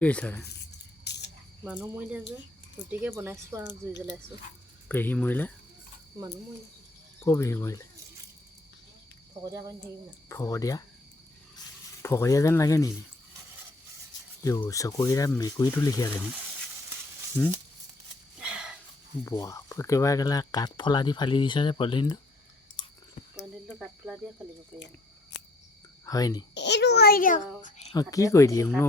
মানুহ মৰিলে যে ৰুটিকে বনাইছোঁ আৰু জুই জ্বলাইছোঁ। পেহী মৰিলে? মানুহ মৰিলে। ক'ৰ পেহী মৰিলে? ফকতীয়া কৰি থাকিম না। ফকতীয়া? ফকতীয়া যেন লাগে নেকি? চকুকেইটা মেকুৰীটো লিখি আছে নি? বোৱা একেবাৰে কাঠ ফলা দি ফালি দিছ যে পলিথিনটো। পলিথিনটো কাঠ ফলা দিয়ে ফালিব পাৰি আৰু। হয় নি? অঁ কি কৰি দিম ন?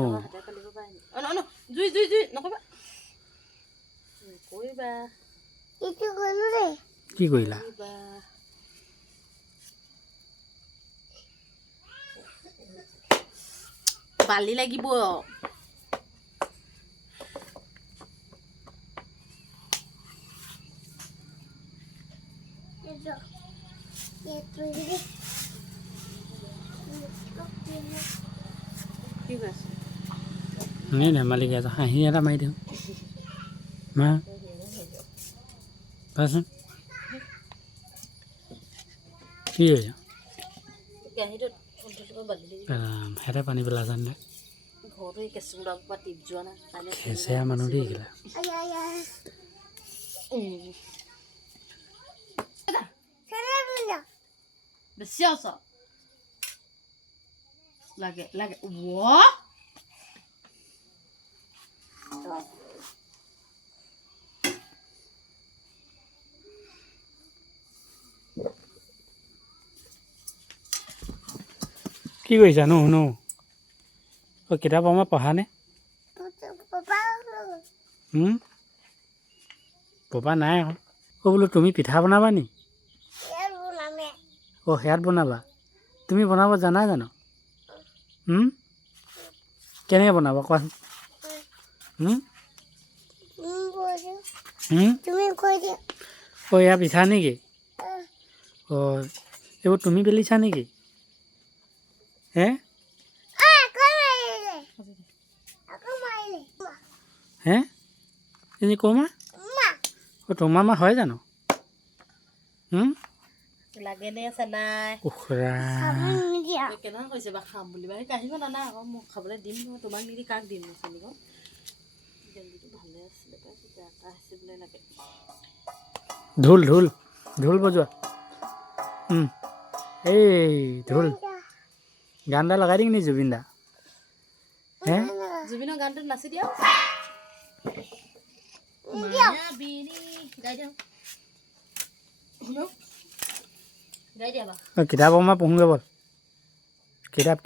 জুই জুই জুই নকৰিবা। নকৰিবা। কি কৰিলা? বালি লাগিব। কি কৈছে? ধেমালি গাই হাঁহি এটা মাৰি দিওঁ। মা কোৱাচোন কি হৈছে? সিহঁতে পানী পেলাই জানে ঘৰটো কেঁচুমুড়াৰ পৰা টিপ যোৱা নাই। খেচেৰা মানুহ দেই এইগিলা। বেছি আছ লাগে লাগে কি কৰিছা নো শুনো? কিতাপ আমাৰ পঢ়া নে? পপা নাই আকৌ। বোলো তুমি পিঠা বনাবা নি? সেয়াত বনাবা? তুমি বনাব জানা জানো? কেনেকৈ বনাবা কোৱাচোন? এয়া পিঠা নেকি? এইবোৰ তুমি বেলিছা নেকি? হে হে এনে কমা তোমাৰ মা হয় জানো? লাগে নে আছে নাই? উখৰা কেনেকুৱা কৈছে বা খাম বুলি বা সেই কাহিব নানা আকৌ মোক খাবলৈ দিম নহয়। তোমাক নিদি কাক দিম চেনিকণ? গেঞ্জিটো ভালে আছিলে বেয়া এটা আছে বোলে লাগে। ঢোল ঢোল ঢোল বজোৱা। এই ঢোল গান এটা লগাই দিম নি জুবিন দা? হে জুবিনৰ গানটোত নাচি দিয়া। কিতাপ মই পঢ়োগৈ ব'ল। কিতাপ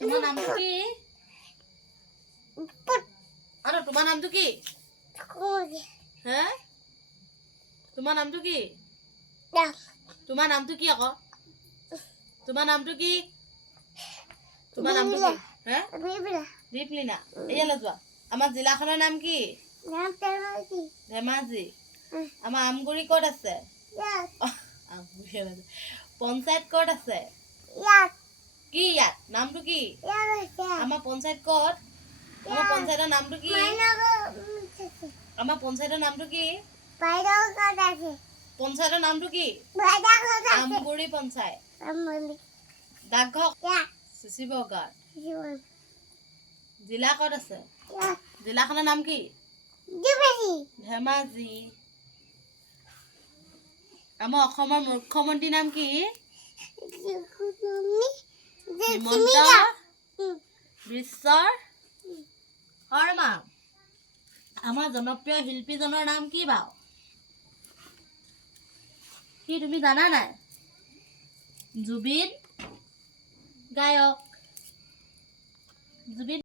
তোমাৰ নামটো কি? তোমাৰ নামটো কি? হে তোমাৰ নামটো কি? তোমাৰ নামটো কি আকৌ? তোমাৰ নামটো কি? তোমাৰ নামটো কি? হে দীপলীনা। এয়ালৈ যোৱা। আমাৰ জিলাখনৰ নাম কি? ধেমাজি। আমাৰ আমগুৰি ক'ত আছে? পঞ্চায়ত ক'ত আছে? কি ইয়াত? নামটো কি? আমাৰ পঞ্চায়ত ক'ত? আমাৰ পঞ্চায়তৰ নামটো কি? আমাৰ পঞ্চায়তৰ নামটো কি? পঞ্চায়তৰ নামটো কি? আমগুৰি পঞ্চায়ত। ডাকঘৰ চিচিবৰগাঁৱত। জিলা ক'ত আছে? জিলাখনৰ নাম কি? ধেমাজি। আমাৰ অসমৰ মুখ্যমন্ত্ৰীৰ নাম কি? হিমন্ত বিশ্ব শৰ্মা। আমাৰ জনপ্ৰিয় শিল্পীজনৰ নাম কি বাৰু? কি তুমি জানা নাই? জুবিন গায়ক। জুবিন